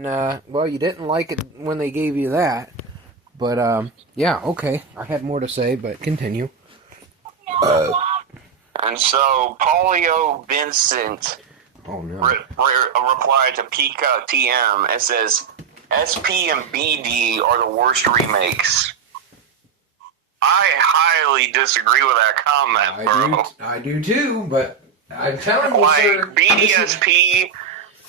Well, you didn't like it when they gave you that. But, yeah, okay. I had more to say, but continue. And so, Paulio Vincent Oh, no. replied to Pika TM. It says, SP and BD are the worst remakes. I highly disagree with that comment, bro. I do too, but I'm telling you, Like, sir. BDSP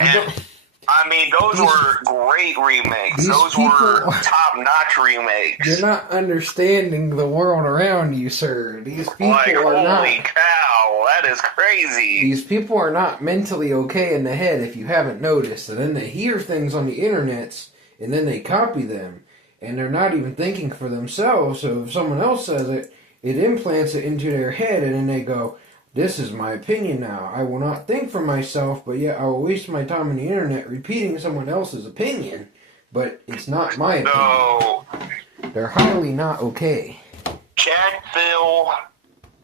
and... I mean, those were great remakes. Those were top-notch remakes. You're not understanding the world around you, sir. These people are not... Holy cow, that is crazy. These people are not mentally okay in the head, if you haven't noticed. And then they hear things on the internets, and then they copy them. And they're not even thinking for themselves, so if someone else says it, it implants it into their head, and then they go... This is my opinion now. I will not think for myself, but yet I will waste my time on the internet repeating someone else's opinion. But it's not my opinion. No. They're highly not okay. Chad Phil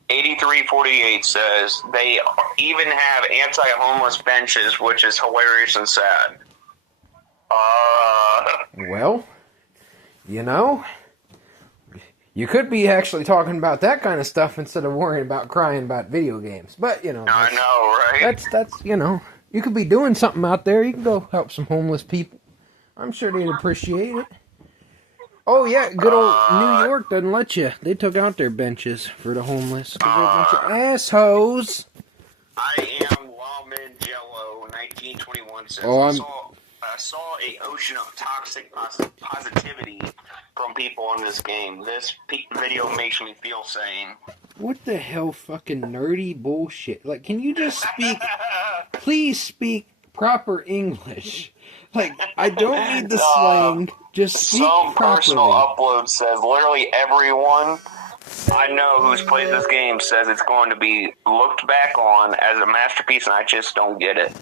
8348 says they even have anti-homeless benches, which is hilarious and sad. Well, you know... You could be actually talking about that kind of stuff instead of worrying about crying about video games. But, you know. I know, right? That's you know. You could be doing something out there. You can go help some homeless people. I'm sure they'd appreciate it. Oh, yeah. Good old New York doesn't let you. They took out their benches for the homeless. Because they're a bunch of assholes. I am Lawman Jello 1921 says, I saw a ocean of toxic positivity from people in this game. This video makes me feel sane. What the hell fucking nerdy bullshit? Like, can you just speak... Please speak proper English. Like, I don't need the slang. Just speak Some properly. personal upload says literally everyone I know who's played this game says it's going to be looked back on as a masterpiece, and I just don't get it.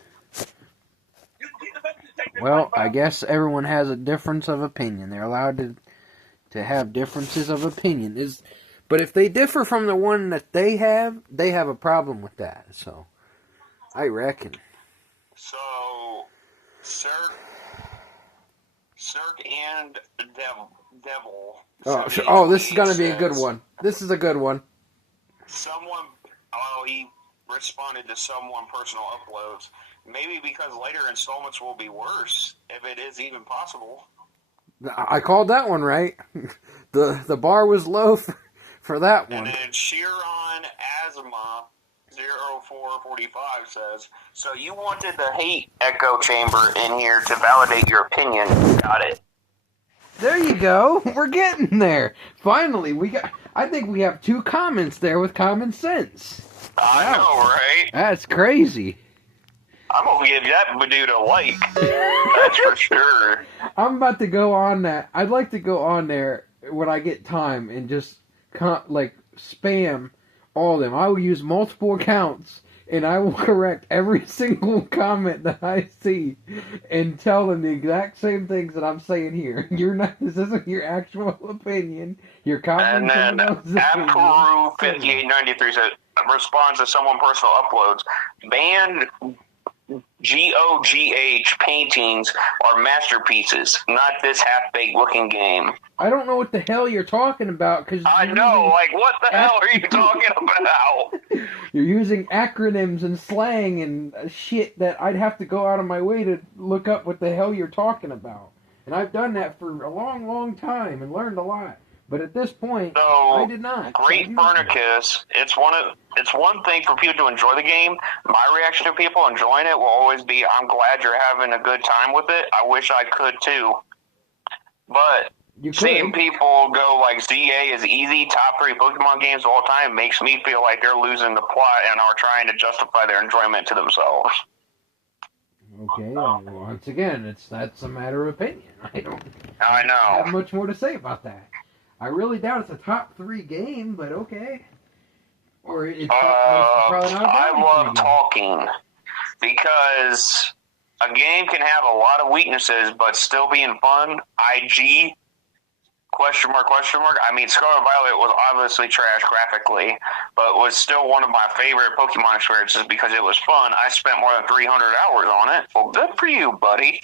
Well, I guess everyone has a difference of opinion. They're allowed to have differences of opinion. But if they differ from the one that they have a problem with that. So, I reckon. So, Cirque and Devil. Oh, this is going to be a good one. This is a good one. He responded to someone personal uploads. Maybe because later installments will be worse, if it is even possible. I called that one right. The bar was low for that one. And then Chiron Asma 0445 says, so you wanted the hate echo chamber in here to validate your opinion. Got it. There you go. We're getting there. Finally, I think we have 2 comments there with common sense. I know, right? That's crazy. I'm going to give that dude a like. That's for sure. I'm about to go on that. I'd like to go on there when I get time and just, spam all of them. I will use multiple accounts, and I will correct every single comment that I see and tell them the exact same things that I'm saying here. This isn't your actual opinion. Your comment. And then Abkaru5893 says, responds to someone personal uploads. Banned GOGH paintings are masterpieces, not this half-baked looking game. I don't know what the hell you're talking about. I know, what the hell are you talking about? You're using acronyms and slang and shit that I'd have to go out of my way to look up what the hell you're talking about. And I've done that for a long, long time and learned a lot. But at this point, I did not. Great Furnicus. It's one thing for people to enjoy the game. My reaction to people enjoying it will always be, I'm glad you're having a good time with it. I wish I could too. But seeing people go like ZA is easy, top 3 Pokemon games of all time makes me feel like they're losing the plot and are trying to justify their enjoyment to themselves. Okay, once again, that's a matter of opinion. I know. Have much more to say about that. I really doubt it's a top 3 game, but okay. Or it's probably not a I love talking because a game can have a lot of weaknesses, but still being fun. IG question mark. I mean, Scarlet Violet was obviously trash graphically, but was still one of my favorite Pokemon experiences because it was fun. I spent more than 300 hours on it. Well, good for you, buddy.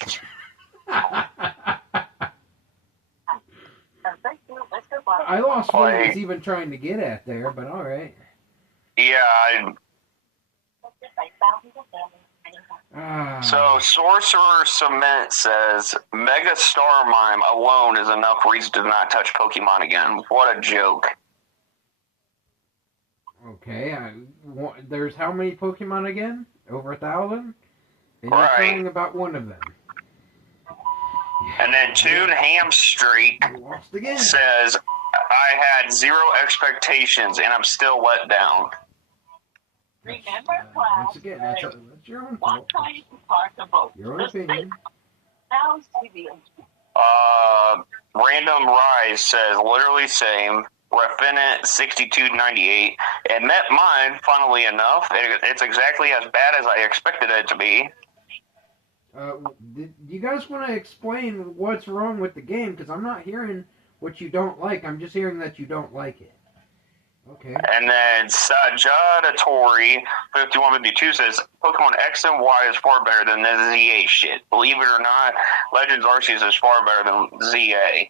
I lost what he was even trying to get at there, but all right. Yeah. So Ah, Sorcerer Cement says Mega Star Mime alone is enough reason to not touch Pokemon again. What a joke. okay. There's how many Pokemon again? Over 1,000? And Right. you're talking about one of them. And then Toon Hamstreak You lost again. says I had zero expectations and I'm still let down. Once again, that's your own fault. Your own opinion. Random Rise says literally same. Refinite 6298. It met mine, funnily enough. It's exactly as bad as I expected it to be. Do you guys want to explain what's wrong with the game? Because I'm not hearing what you don't like. I'm just hearing that you don't like it. Okay. And then Sajadatori 5152 says Pokemon X and Y is far better than the ZA shit. Believe it or not, Legends Arceus is far better than ZA.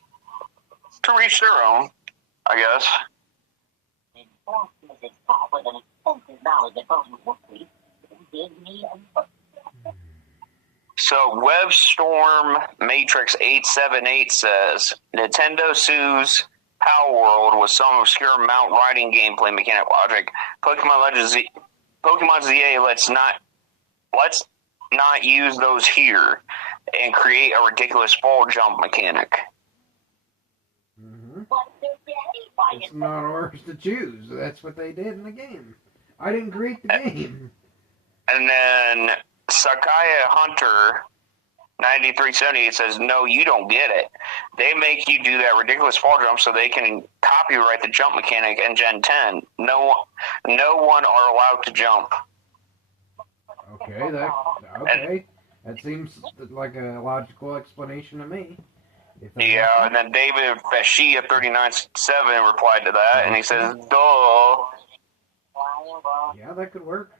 To reach their own, I guess. So WebStorm Matrix 878 says Nintendo sues Power World with some obscure mount riding gameplay mechanic logic. Pokemon ZA let's not use those here and create a ridiculous fall jump mechanic. Mm-hmm. It's not ours to choose. That's what they did in the game. I didn't create the game. And then Sakaya Hunter 9378 says, no, you don't get it. They make you do that ridiculous fall jump so they can copyright the jump mechanic in Gen 10. No one are allowed to jump. Okay, that seems like a logical explanation to me. Yeah, and then David Bashia 397 replied to that, and he says, duh. Yeah, that could work.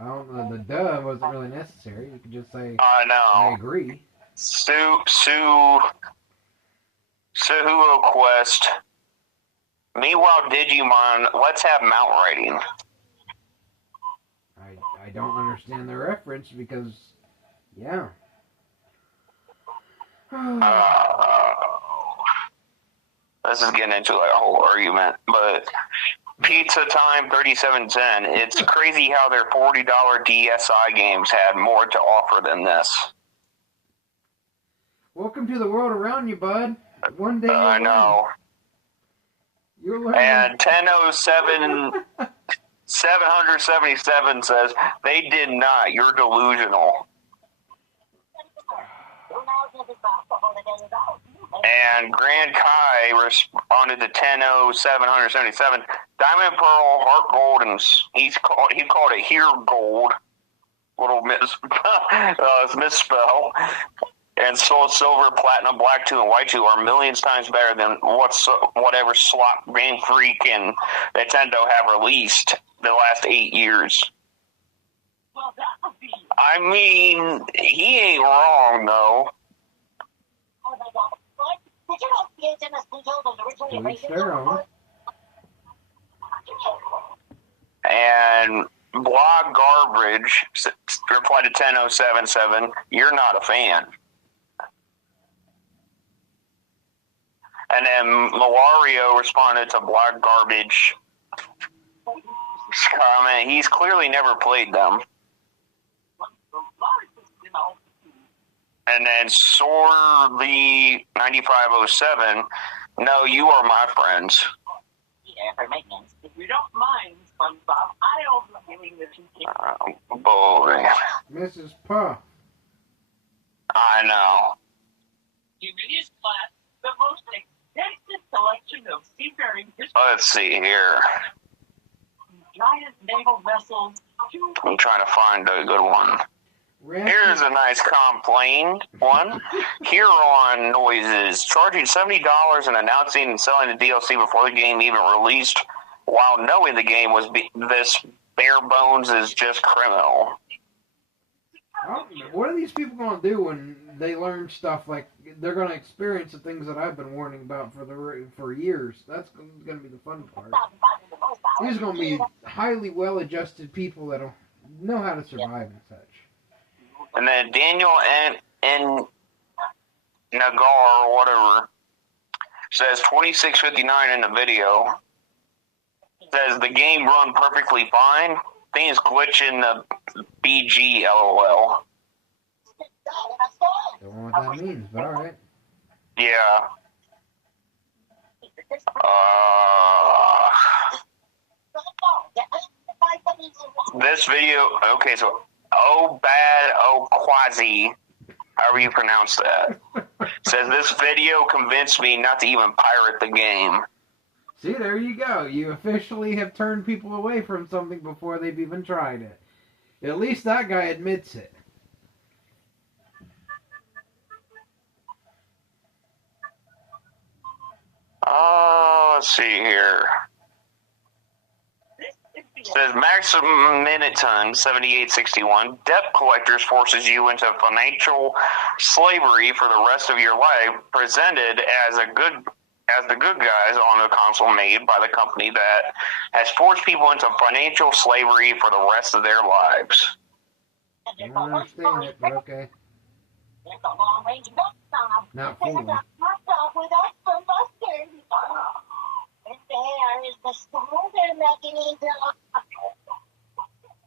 I don't know, the duh wasn't really necessary. You could just say, I know. I agree. Suhuo Quest. Meanwhile, Digimon, let's have mount riding. I don't understand the reference because, yeah. This is getting into like a whole argument, but Pizza Time 3710. It's crazy how their $40 DSi games had more to offer than this. Welcome to the world around you, bud. One day I know. You'll learn. And 777 says, they did not. You're delusional. And Grand Kai responded to 100777. Diamond, Pearl, Heart Gold, and he called it Here Gold. Little misspell. And Soul Silver, Platinum, Black 2, and White 2 are millions times better than whatever slot Game Freak and Nintendo have released the last 8 years. I mean, he ain't wrong, though. And Blog Garbage replied to 1077, you're not a fan. And then Malario responded to Blog Garbage comment, he's clearly never played them. And then Sorley 9507, no, you are my friends. Yeah, for maintenance. If you don't mind, SpongeBob, I also giving the two boy. Mrs. Puff. I know. In his class, the most extensive selection of seafaring history. Let's see here. Giant naval vessels. I'm trying to find a good one. Here's a nice complaint one. Huron Noises. Charging $70 and announcing and selling the DLC before the game even released while knowing the game was this bare bones is just criminal. What are these people going to do when they learn stuff like they're going to experience the things that I've been warning about for years? That's going to be the fun part. These are going to be highly well-adjusted people that'll know how to survive and such. And then Daniel and Nagar or whatever says 2659 in the video. Says the game run perfectly fine. Things glitch in the BG LOL. Don't know what that means, but alright. Yeah. This video, okay, so Quasi, however you pronounce that, says this video convinced me not to even pirate the game. See, there you go. You officially have turned people away from something before they've even tried it. At least that guy admits it. Let's see here. It says maximum minute ton 7861. Debt collectors forces you into financial slavery for the rest of your life. Presented as the good guys on a console made by the company that has forced people into financial slavery for the rest of their lives. I don't understand it, but okay. Not fully.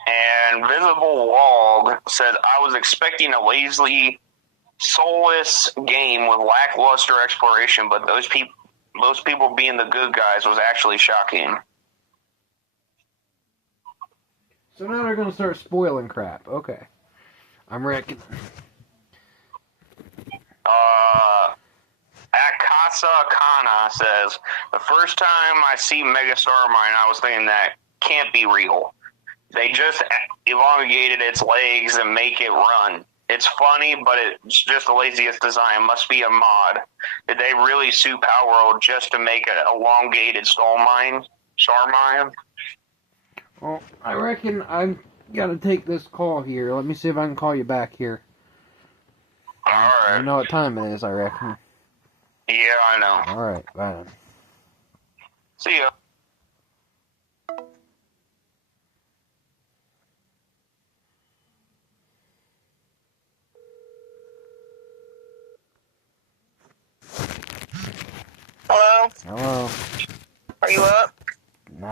And Visible Log says, I was expecting a lazy, soulless game with lackluster exploration, but those people being the good guys was actually shocking. So now they're going to start spoiling crap. Okay. I'm reckoning. Akasa Kana says, the first time I see Megastar Mine, I was thinking that can't be real. They just elongated its legs and make it run. It's funny, but it's just the laziest design. Must be a mod. Did they really sue Palworld just to make an elongated star mine? Well, I reckon I've got to take this call here. Let me see if I can call you back here. Alright. You know what time it is, I reckon. Yeah, I know. Alright, bye then. See ya. Hello? Hello. Are you up?